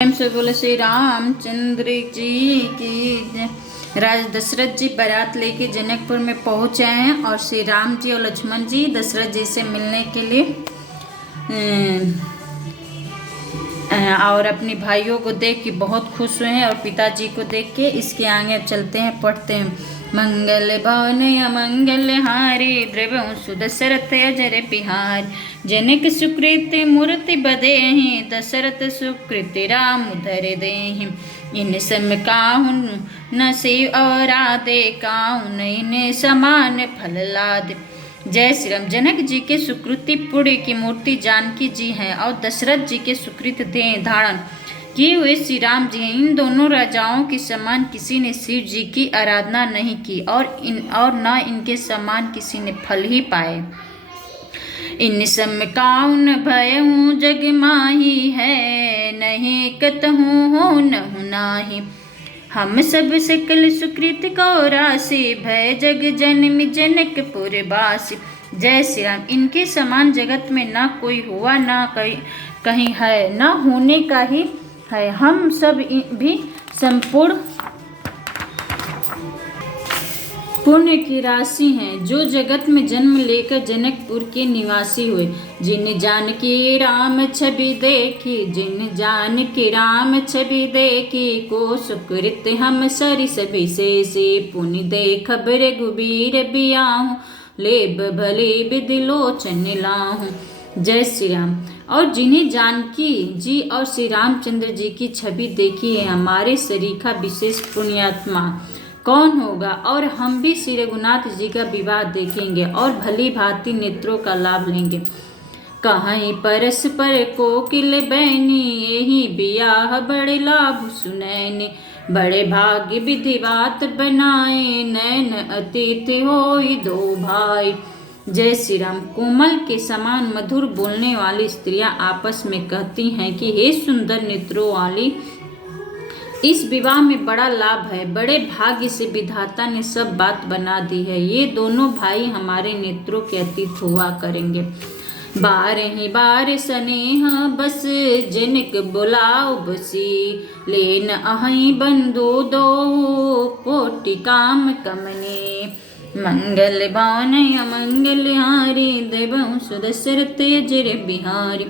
प्रेम से बोले श्री रामचंद्र जी की। राजा दशरथ जी बारात लेके जनकपुर में पहुंचे हैं और श्री राम जी और लक्ष्मण जी दशरथ जी से मिलने के लिए और अपने भाइयों को देख के बहुत खुश हुए हैं और पिताजी को देख के इसके आगे चलते हैं, पढ़ते हैं। मंगल भवन अमंगल हारे द्रवंशु दशरथ अजर बिहार। जनक सुकृत मूर्ति बदेहि दशरथ सुकृत राम धर देहि। इन सम काहुन न से औरादे काहुन इन समान फल लाद। जय श्री राम। जनक जी के सुकृति पुण्य की मूर्ति जानकी जी हैं और दशरथ जी के सुकृत धारण किए हुए श्री राम जी हैं। इन दोनों राजाओं के समान किसी ने शिव जी की आराधना नहीं की और न इनके समान किसी ने फल ही पाए। इन सम काउन भयहु जग माही है नहीं कतहु हो नहु नाही। हम सब सकल सुकृत को राशि भय जग जन्म जनकपुर बासी। जय श्री राम। इनके समान जगत में ना कोई हुआ ना कहीं है ना होने का ही है। हम सब भी संपूर्ण पुण्य की राशि हैं जो जगत में जन्म लेकर जनकपुर के निवासी हुए। जिन जानकी राम छवि देखी जिन जानकी राम छवि देखी को सुकृत हम सरि सभी से पुण्य देख रघुबीर बियाहूँ लेब भले बिदिलोचन लाहूँ। जय श्री राम। और जिन्हें जानकी जी और श्री रामचंद्र जी की छवि देखी है हमारे सरीखा विशेष पुण्यात्मा कौन होगा। और हम भी श्री रघुनाथ जी का विवाह देखेंगे और भली भांति नेत्रों का लाभ लेंगे। कहीं परस्पर कोकिल बैनी यही बियाह बड़े लाभ सुनैने। बड़े भाग्य विधिवात बनाए नैन अतिथि होई दो भाई। जय श्री राम। कोमल के समान मधुर बोलने वाली स्त्रियां आपस में कहती हैं कि हे सुंदर नेत्रों वाली, इस विवाह में बड़ा लाभ है। बड़े भाग्य से विधाता ने सब बात बना दी है। ये दोनों भाई हमारे नेत्रों के अतीत हुआ करेंगे। बारही बार स्नेह बस जनक बुलाओ बसी लेन अहि बंधु दो कोटि काम कमने। मंगल भवन अमंगल हारी देवंशु दशरथ अजर बिहारी।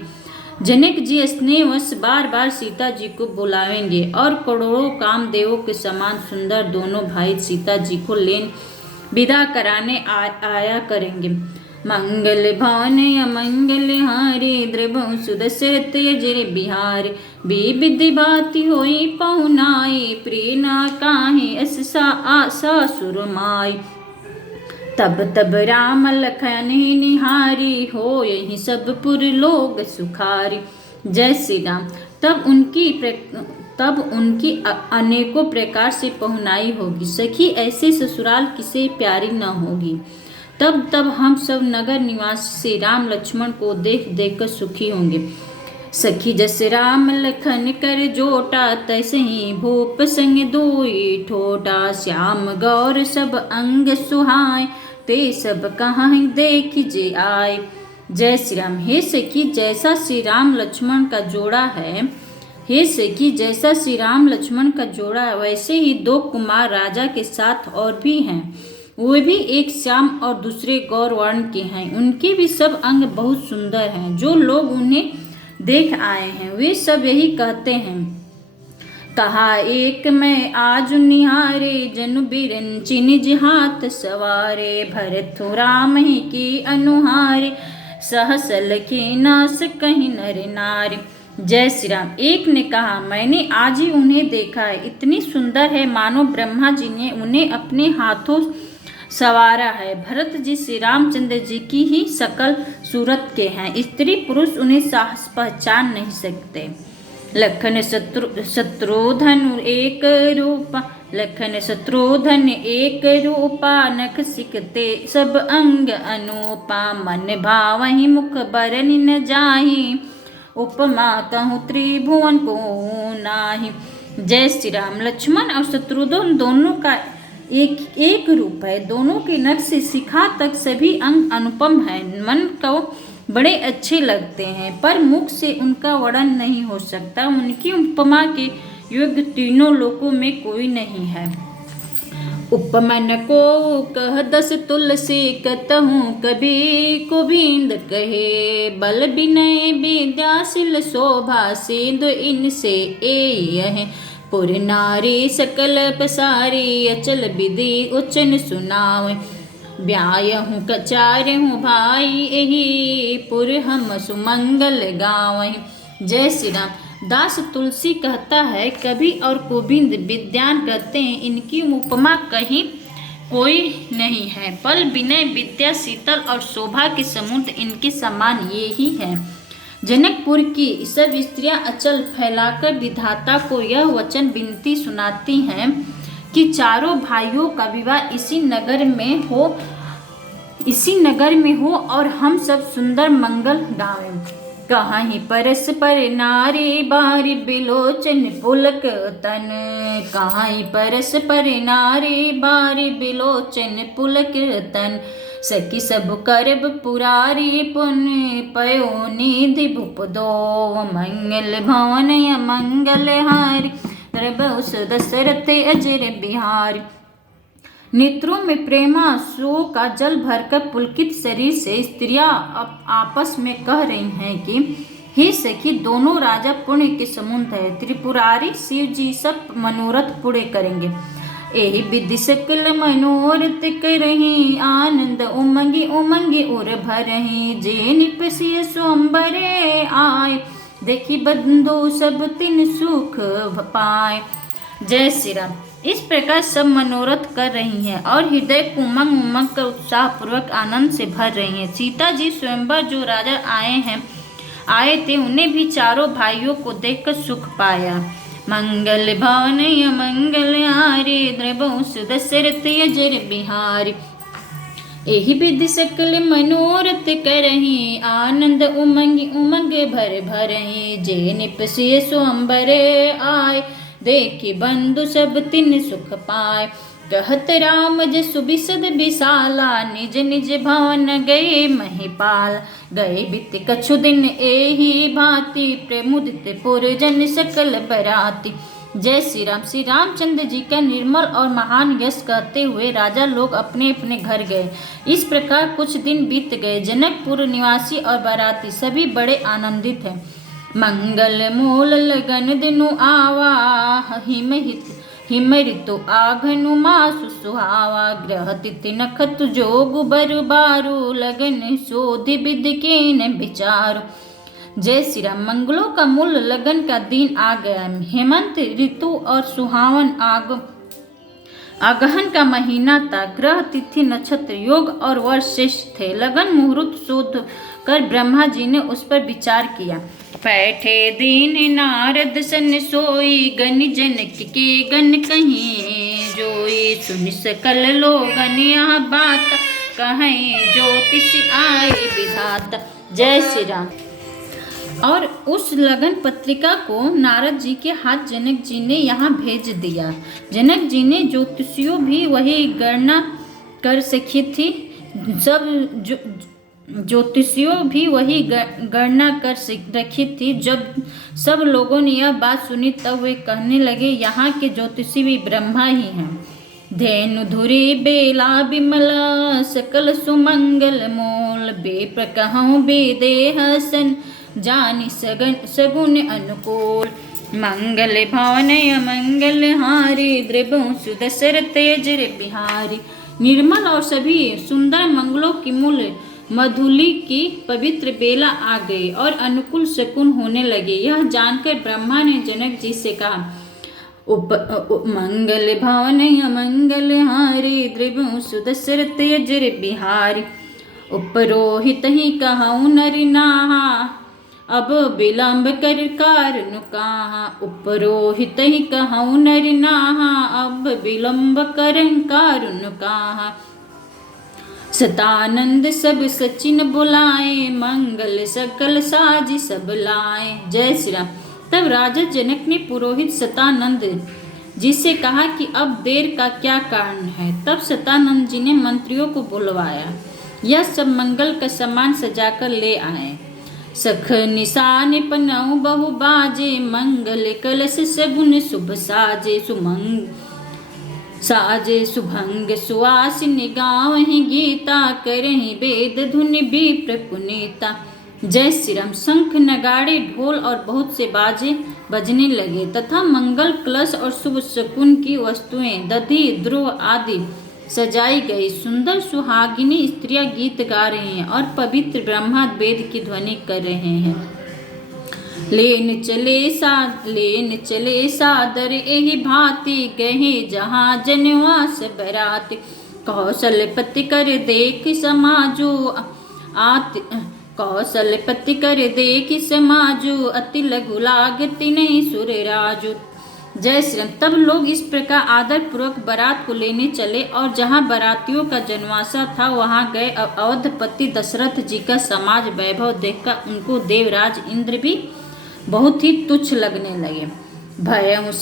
जनक जी स्नेहवश बार बार सीता जी को बुलावेंगे और करोड़ों कामदेवों के समान सुंदर दोनों भाई सीता जी को लेन विदा कराने आया करेंगे। मंगल भवन अमंगल हारी द्रवंशु दशरथ अजर बिहारी। विधि बाती होई पहुनाई प्रिय ना काहे अस सासुर माई। तब तब राम लखन ही निहारी हो यही सब पुर लोग सुखारी। जय श्री राम। तब उनकी अनेकों प्रकार से पहुनाई होगी। सखी ऐसे ससुराल किसे प्यारी न होगी। तब हम सब नगर निवासी श्री राम लक्ष्मण को देख देख कर सुखी होंगे। सखी जस राम लखन कर जोटा तैसे ही भूप संग दोई ठोटा। श्याम गौर सब अंग सुहाय ते सब कहाँ देख जे आए। जय श्री राम। हे सखी जैसा श्री राम लक्ष्मण का जोड़ा है जैसा श्री राम लक्ष्मण का जोड़ा है वैसे ही दो कुमार राजा के साथ और भी हैं। वे भी एक श्याम और दूसरे गौर वर्ण के हैं। उनके भी सब अंग बहुत सुंदर हैं। जो लोग उन्हें देख आए हैं वे सब यही कहते हैं। कहा एक मैं आज निहारे जनु बिरंचि निज हाथ सवारे। भरत राम ही की अनुहारे सहसल के नास कहीं नर नारी। जय श्री राम। एक ने कहा मैंने आज ही उन्हें देखा है। इतनी सुंदर है मानो ब्रह्मा जी ने उन्हें अपने हाथों सवारा है। भरत जी श्री रामचंद्र जी की ही सकल सूरत के हैं। स्त्री पुरुष उन्हें साहस पहचान नहीं सकते। लखन शत्रुधन एक रूपा लखन शत्रुधन एक रूपा नख सिकते सब अंग अनूपा। मन भावहि मुख बरन न जाहि उपमा कहूँ त्रिभुवन को नाही। जय श्री राम। लक्ष्मण और शत्रुघ्न दोनों का एक रूप है। दोनों के नख से शिखा तक सभी अंग अनुपम है। मन को बड़े अच्छे लगते हैं, पर मुख से उनका वर्णन नहीं हो सकता। उनकी उपमा के योग्य तीनों लोकों में कोई नहीं है। उपमन को कह दस तुलसी कतहूँ, कभी गोविंद कहे बल विनय विद्याशील शोभा सिंधु इनसे ए। पुर नारी सकल पसारी अचल विधि उचन सुनावे, ब्याय हूँ कचार हूँ भाई यही पुर हम सुमंगल गावे। जय श्री राम। दास तुलसी कहता है कवि और गोविंद विद्वान कहते हैं, इनकी उपमा कहीं कोई नहीं है। बल विनय विद्या शीतल और शोभा के समुद्र इनके समान ये ही है। जनकपुर की सब स्त्रियां अचल फैलाकर विधाता को यह वचन विनती सुनाती हैं कि चारों भाइयों का विवाह इसी नगर में हो और हम सब सुंदर मंगल गावें। कहीं परस्पर नारी बारी बिलोचन पुलक तन, कहीं परस्पर नारी बारी बिलोचन पुलक तन। सखी सब करब पुरारी पुण्य पयो निधि भूप दो, मंगल भवन मंगल हारी द्रबहुस दशरथ अजर बिहारी। नेत्रों में प्रेमाश्रुओं का जल भरकर पुलकित शरीर से स्त्रियां आपस में कह रही हैं कि हे सखी, दोनों राजा पुण्य के समुद्र है। त्रिपुरारी शिव जी सब मनोरथ पूरे करेंगे। यही विधि सकल मनोरथ करही, आनंद उमंगी उमंगी उर भरही। जे निपसिय स्वंबरे आय, देखी बंधु सब तिन सुख पाए। जय श्री राम। इस प्रकार सब मनोरथ कर रही हैं और हृदय उमंग उमंग कर उत्साह पूर्वक आनंद से भर रही हैं। सीता जी स्वयंवर जो राजा आए थे, उन्हें भी चारों भाइयों को देखकर सुख पाया। मंगल भवन मंगल हारी द्रबहुस दशरथ अजर बिहारी। यही विधि सकल मनोरथ करही, आनंद उमंग उमंग भर भरही। जे निपसिय स्वयंवरे आय, देखी बंधु सब तिन सुख पाए। कहत राम जसु बिसद विशाला, निज निज भवन गए महिपाल। गए बीत कछु दिन एही भांति, प्रमुदित पुरजन सकल बराती। जय श्री राम। श्री रामचंद्र जी का निर्मल और महान यश कहते हुए राजा लोग अपने अपने घर गए। इस प्रकार कुछ दिन बीत गए। जनकपुर निवासी और बाराती सभी बड़े आनंदित हैं। मंगल मूल लगन दिनु आवा, हिम ऋतु आघनु मासु सुहावा। ग्रह तिथि नखत जोग बरु बारू, लगन शोधि विधि केन विचारु। जय श्री राम। मंगलों का मूल लगन का दिन आ गया। हेमंत ऋतु और सुहावन आगहन का महीना था। ग्रह तिथि नक्षत्र योग और वर्ष श्रेष्ठ थे। लगन मुहूर्त शोध कर ब्रह्मा जी ने उस पर विचार किया। बैठे दीन नारद सन सोई, गण जनक के गण कहीं जोई। सुन सकल लोगन यह बात, कहें ज्योतिष आए विधाता। जय श्री राम। और उस लगन पत्रिका को नारद जी के हाथ जनक जी ने यहाँ भेज दिया। जनक जी ने ज्योतिषियों भी वही गणना कर सकी थी। सब ज्योतिषियों भी वही गणना कर रखी थी। जब सब लोगों ने यह बात सुनी तब वे कहने लगे, यहाँ के ज्योतिषी भी ब्रह्मा ही हैं। धेनु धुरी बेला बिमला, सकल सुमंगल मोल। बेप्र कहूँ बेदेह सन, जानि सगुन अनुकूल। मंगल भवन मंगल हारी, द्रबहुस दशरथ अजर बिहारी। निर्मल और सभी सुंदर मंगलों की मूल मधुली की पवित्र बेला आ गई और अनुकूल शकुन होने लगे। यह जानकर ब्रह्मा ने जनक जी से कहा, मंगल भवन मंगल हारी, द्रबहुस दशरथ अजर बिहारी। उपरोहित ही कहूँ नर नाहा, अब विलंब कर कारुन कहा। उपरोहित ही कहूँ नर नाहा, अब विलंब कर कारुन कहा। सतानंद सब सचिन बुलाए, मंगल सकल साजी सब लाए। जय श्री राम। तब राजा जनक ने पुरोहित सतानंद जी से कहा कि अब देर का क्या कारण है। तब सतानंद जी ने मंत्रियों को बुलवाया। यह सब मंगल का सामान सजाकर ले आए। सख निशान पनऊ बहु बाजे, मंगल कलश सगुन शुभ साजे। साजे सुभंग सुवासिनी गावहि गीता, करहि वेद धुनि विप्र पुनीता। जय श्री राम। शंख नगाड़े ढोल और बहुत से बाजे बजने लगे तथा मंगल कलश और शुभ शकुन की वस्तुएं दधि ध्रुव आदि सजाई गई। सुंदर सुहागिनी स्त्रियां गीत गा रही हैं और पवित्र ब्रह्मा वेद की ध्वनि कर रहे हैं। लेन चले सादर एहि भांति, गहे जहाँ जनवास बरात। कौशलपति कर देख समाजो कौशलपति कर देख समाजो, अति लघु लागति नहीं सुर राजो। जय श्री राम। तब लोग इस प्रकार आदर पूर्वक बारात को लेने चले और जहाँ बारातियों का जनवासा था वहाँ गए। अवधपति दशरथ जी का समाज वैभव देखकर उनको देवराज इंद्र भी बहुत ही तुच्छ लगने लगे। भयहु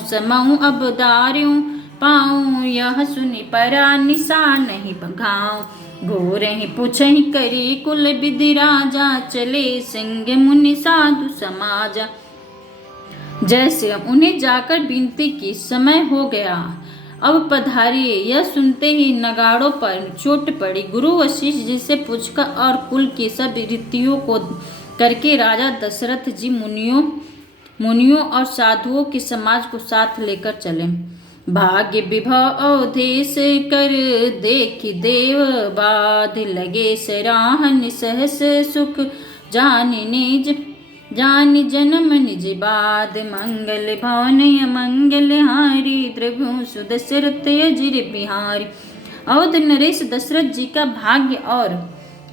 समहु अब दार्यों, पाऊँ यह सुनि परा निशा नहीं भगाऊं। घोरहि पूछहि करी कुल विधि राजा, चले सिंह मुनि साधु समाजा। जय श्री राम। उन्हें जाकर विनती की, समय हो गया, अब पधारिए। यह सुनते ही नगाड़ों पर चोट पड़ी। गुरु वशिष्ठ जी से पूछकर और कुल की सब रीतियों को करके राजा दशरथ जी मुनियों और साधुओं के समाज को साथ लेकर चले। भाग्य विभव अवधेश कर, देखि देव बाध लगे सराहन। सहस सुख जानि जन्म निज बाद, मंगल भवन अमंगल हारी। द्रभु सुदशरथ अजिर बिहारी। अवध नरेश दशरथ जी का भाग्य और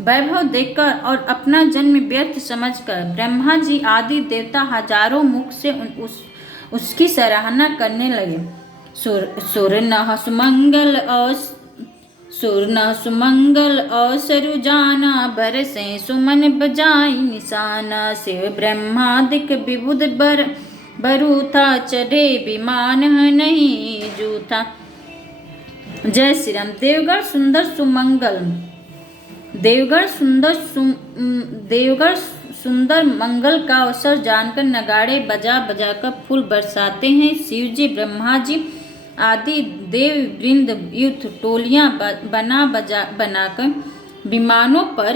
वैभव देखकर और अपना जन्म व्यर्थ समझकर ब्रह्मा जी आदि देवता हजारों मुख से उसकी सराहना करने लगे। सुर नह सुमंगल अवसरु जाना, बरसे सुमन बजाई निशाना। शिव ब्रह्मादिक विबुध बरूथा, चढ़े विमान नहीं जूथा। जय श्री राम। देवगढ़ सुंदर मंगल का अवसर जानकर नगाड़े बजा बजाकर फूल बरसाते हैं। शिव जी ब्रह्मा जी आदि देव वृंद युद्ध टोलियां बनाकर विमानों पर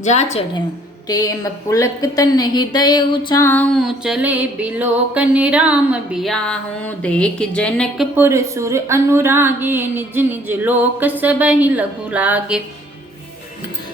जा चढ़े। प्रेम पुलक तन हृदय उछाऊं, चले बिलोकन राम बियाहूं। देख जनकपुर सुर अनुरागे, निज निज लोक सबहि लघु लागे।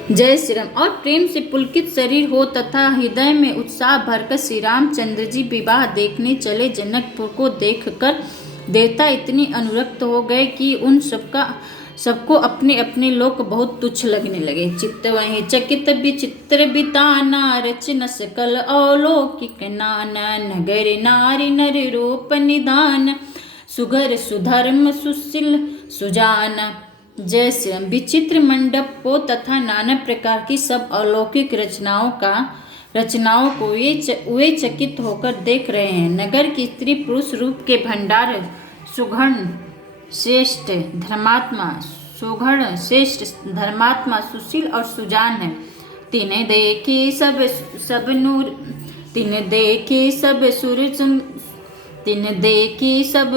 जय श्री राम। और प्रेम से पुलकित शरीर हो तथा हृदय में उत्साह भरकर श्री रामचंद्र जी विवाह देखने चले। जनकपुर को देखकर देवता इतने अनुरक्त हो गए कि उन सबको अपने अपने लोक बहुत तुच्छ लगने लगे। चित्त वहीं चकित विचित्र बिताना, रचना सकल अलौकिक नाना। नगर नारी नर रूप निधान, सुगर सुधर्म सुशील सुजाना। जय श्री राम। विचित्र मंडपों तथा नाना प्रकार की सब अलौकिक रचनाओं को वे चकित होकर देख रहे हैं। नगर की स्त्री पुरुष रूप के भंडार सुघड़ श्रेष्ठ धर्मात्मा सुशील और सुजान है। तिन्हें देखी सब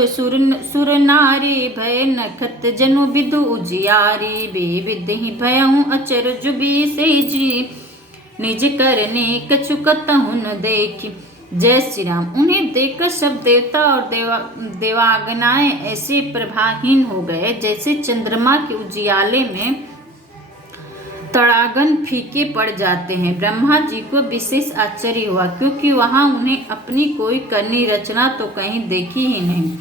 सुर नारी, भय नखत जनु विदु उजियारी। बेविधि भयहु अचरज बीसे जी, निज करने कछु कतहु न देखी। जय श्री राम। उन्हें देखकर सब देवता और देवांगनाएं ऐसे प्रभाहीन हो गए जैसे चंद्रमा के उजियाले में तड़ागन फीके पड़ जाते हैं। ब्रह्मा जी को विशेष आश्चर्य हुआ, क्योंकि वहां उन्हें अपनी कोई करनी रचना तो कहीं देखी ही नहीं।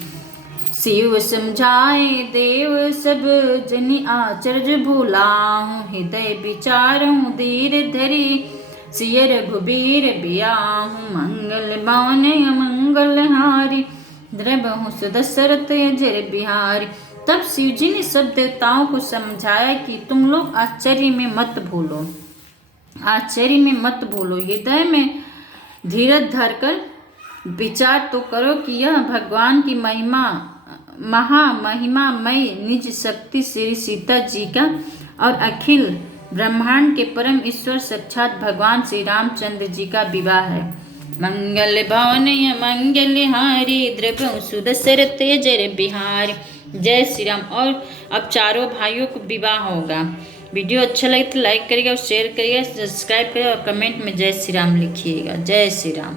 शिव समझाए देव सब जनि आचर्य भूलाहूं, हृदय विचारूं धीर धरी। सिय रघुबीर बियाहूं, मंगल भवन अमंगल हारी। द्रबहु सुदशरथ अजिर बिहारी। तब शिव जी ने सब देवताओं को समझाया कि तुम लोग आश्चर्य में मत भूलो, हृदय में धीरज धरकर विचार तो करो कि यह भगवान की महिमा महामहिमामय निज शक्ति श्री सीता जी का और अखिल ब्रह्मांड के परम ईश्वर साक्षात भगवान श्री रामचंद्र जी का विवाह है। मंगल भवन मंगल हारी द्रव्य सुदशर तेजर बिहार। जय श्री राम। और अब चारों भाइयों को विवाह होगा। वीडियो अच्छा लगे तो लाइक करिएगा और शेयर करिएगा, सब्सक्राइब करिएगा और कमेंट में जय श्री राम लिखिएगा। जय श्री राम।